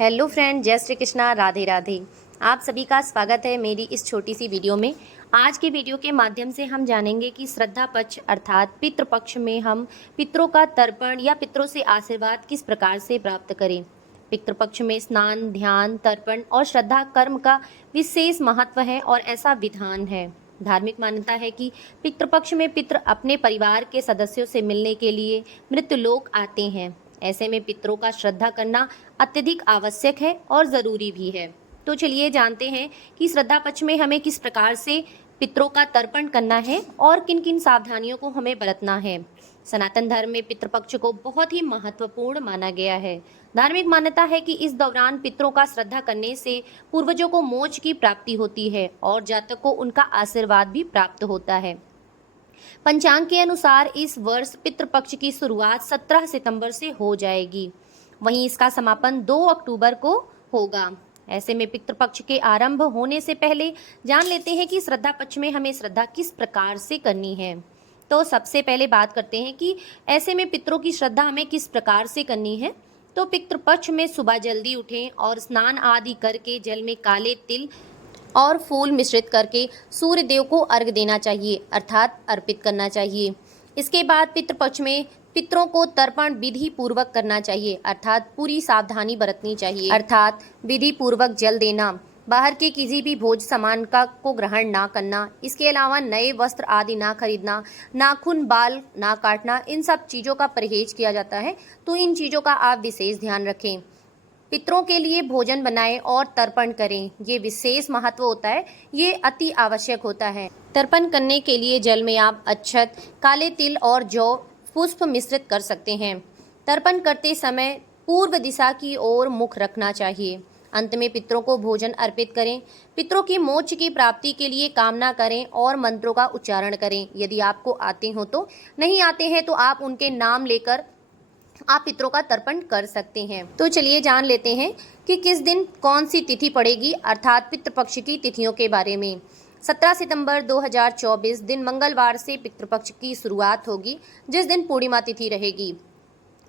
Hello friend, जय श्री कृष्णा, राधे राधे। आप सभी का स्वागत है मेरी इस छोटी सी वीडियो में। आज की वीडियो के माध्यम से हम जानेंगे कि श्रद्धा पक्ष अर्थात पितृपक्ष में हम पितरों का तर्पण या पितरों से आशीर्वाद किस प्रकार से प्राप्त करें। पितृपक्ष में स्नान, ध्यान, तर्पण और श्रद्धा कर्म का विशेष महत्व है और ऐसा विधान है। धार्मिक मान्यता है कि पितृपक्ष में पितृ अपने परिवार के सदस्यों से मिलने के लिए मृत्युलोक आते हैं। ऐसे में पितरों का श्रद्धा करना अत्यधिक आवश्यक है और ज़रूरी भी है। तो चलिए जानते हैं कि श्रद्धा पक्ष में हमें किस प्रकार से पितरों का तर्पण करना है और किन किन सावधानियों को हमें बरतना है। सनातन धर्म में पितृपक्ष को बहुत ही महत्वपूर्ण माना गया है। धार्मिक मान्यता है कि इस दौरान पितरों का श्रद्धा करने से पूर्वजों को मोक्ष की प्राप्ति होती है और जातक को उनका आशीर्वाद भी प्राप्त होता है। पंचांग के अनुसार इस वर्ष पितृपक्ष की शुरुआत 17 सितंबर से हो जाएगी, वहीं इसका समापन 2 अक्टूबर को होगा। ऐसे में पितृपक्ष के आरंभ होने से पहले जान लेते हैं कि श्रद्धा पक्ष में हमें श्रद्धा किस प्रकार से करनी है। तो सबसे पहले बात करते हैं कि ऐसे में पितरों की श्रद्धा हमें किस प्रकार से करनी है। तो पितृपक्ष में सुबह जल्दी उठें और स्नान आदि करके जल में काले तिल और फूल मिश्रित करके सूर्य देव को अर्घ देना चाहिए अर्थात अर्पित करना चाहिए। इसके बाद पितृपक्ष में पितरों को तर्पण विधि पूर्वक करना चाहिए अर्थात पूरी सावधानी बरतनी चाहिए अर्थात विधि पूर्वक जल देना, बाहर के किसी भी भोज सामान को ग्रहण ना करना, इसके अलावा नए वस्त्र आदि ना खरीदना, नाखून बाल ना काटना, इन सब चीज़ों का परहेज किया जाता है। तो इन चीज़ों का आप विशेष ध्यान रखें। पितरों के लिए भोजन बनाएं और तर्पण करें, ये विशेष महत्व होता है, ये अति आवश्यक होता है। तर्पण करने के लिए जल में आप अक्षत, काले तिल और जौ पुष्प मिश्रित कर सकते हैं। तर्पण करते समय पूर्व दिशा की ओर मुख रखना चाहिए। अंत में पितरों को भोजन अर्पित करें। पितरों की मोक्ष की प्राप्ति के लिए कामना करें और मंत्रों का उच्चारण करें। यदि आपको आते हो तो, नहीं आते हैं तो आप उनके नाम लेकर आप पितरों का तर्पण कर सकते हैं। तो चलिए जान लेते हैं कि किस दिन कौन सी तिथि पड़ेगी अर्थात पितृपक्ष की तिथियों के बारे में। 17 सितंबर 2024 दिन मंगलवार से पितृपक्ष की शुरुआत होगी, जिस दिन पूर्णिमा तिथि रहेगी।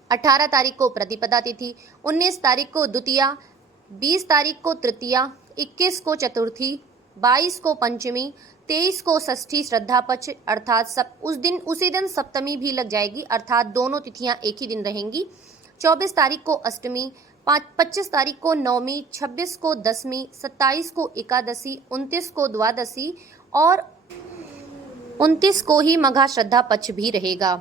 18 तारीख को प्रतिपदा तिथि, 19 तारीख को द्वितीया, 20 तारीख को तृतीया, 21 को चतुर्थी, 22 को पंचमी, 23 को षष्ठी श्रद्धा पक्ष अर्थात उसी दिन सप्तमी भी लग जाएगी अर्थात दोनों तिथियां एक ही दिन रहेंगी। 24 तारीख को अष्टमी, 25 तारीख को नवमी, 26 को दसवीं, 27 को एकादशी, 29 को द्वादशी और 29 को ही मघा श्रद्धा पक्ष भी रहेगा।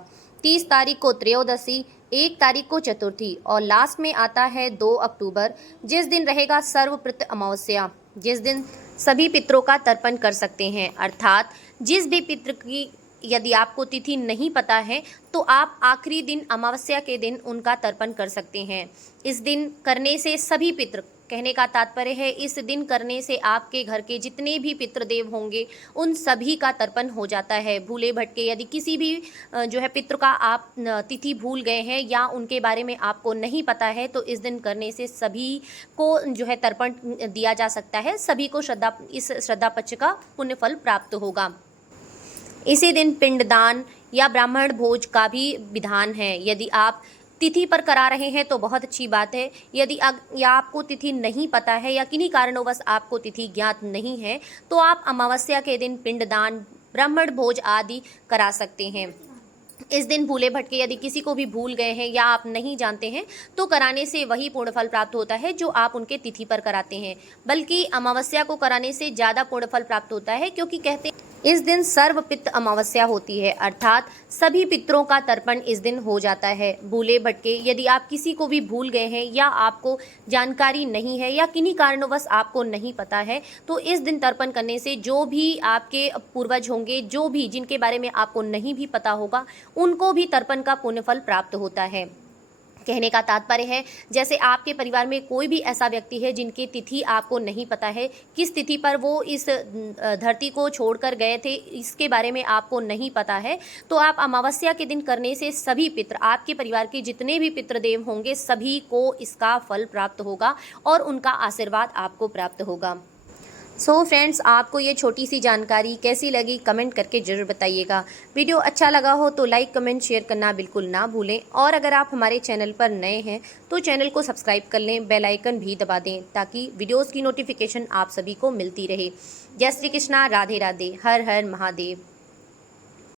30 तारीख को त्रयोदशी, 1 तारीख को चतुर्थी और लास्ट में आता है 2 अक्टूबर, जिस दिन रहेगा सर्वप्रत अमावस्या, जिस दिन सभी पितरों का तर्पण कर सकते हैं अर्थात जिस भी पितृ की यदि आपको तिथि नहीं पता है तो आप आखिरी दिन अमावस्या के दिन उनका तर्पण कर सकते हैं। इस दिन करने से सभी पितृ, कहने का तात्पर्य है इस दिन करने से आपके घर के जितने भी पितृदेव होंगे उन सभी का तर्पण हो जाता है। भूले भटके यदि किसी भी पितृ का आप तिथि भूल गए हैं या उनके बारे में आपको नहीं पता है तो इस दिन करने से सभी को तर्पण दिया जा सकता है, सभी को इस श्रद्धा पक्ष का पुण्य फल प्राप्त होगा। इसी दिन पिंडदान या ब्राह्मण भोज का भी विधान है। यदि आप तिथि पर करा रहे हैं तो बहुत अच्छी बात है। यदि या आपको तिथि नहीं पता है या किन्हीं कारणों आपको तिथि ज्ञात नहीं है तो आप अमावस्या के दिन पिंडदान, ब्राह्मण भोज आदि करा सकते हैं। इस दिन भूले भटके यदि किसी को भी भूल गए हैं या आप नहीं जानते हैं तो कराने से वही पूर्ण फल प्राप्त होता है जो आप उनके तिथि पर कराते हैं, बल्कि अमावस्या को कराने से ज़्यादा पूर्ण फल प्राप्त होता है, क्योंकि कहते हैं इस दिन सर्वपित्त अमावस्या होती है अर्थात सभी पितरों का तर्पण इस दिन हो जाता है। भूले भटके यदि आप किसी को भी भूल गए हैं या आपको जानकारी नहीं है या किन्हीं कारणवश आपको नहीं पता है तो इस दिन तर्पण करने से जो भी आपके पूर्वज होंगे, जो भी जिनके बारे में आपको नहीं भी पता होगा, उनको भी तर्पण का पुण्य फल प्राप्त होता है। कहने का तात्पर्य है जैसे आपके परिवार में कोई भी ऐसा व्यक्ति है जिनकी तिथि आपको नहीं पता है, किस तिथि पर वो इस धरती को छोड़कर गए थे इसके बारे में आपको नहीं पता है, तो आप अमावस्या के दिन करने से सभी पितृ, आपके परिवार के जितने भी पितृदेव होंगे सभी को इसका फल प्राप्त होगा और उनका आशीर्वाद आपको प्राप्त होगा। सो फ्रेंड्स, आपको ये छोटी सी जानकारी कैसी लगी कमेंट करके ज़रूर बताइएगा। वीडियो अच्छा लगा हो तो लाइक कमेंट शेयर करना बिल्कुल ना भूलें, और अगर आप हमारे चैनल पर नए हैं तो चैनल को सब्सक्राइब कर लें, बेल आइकन भी दबा दें ताकि वीडियोज़ की नोटिफिकेशन आप सभी को मिलती रहे। जय श्री कृष्णा, राधे राधे, हर हर महादेव।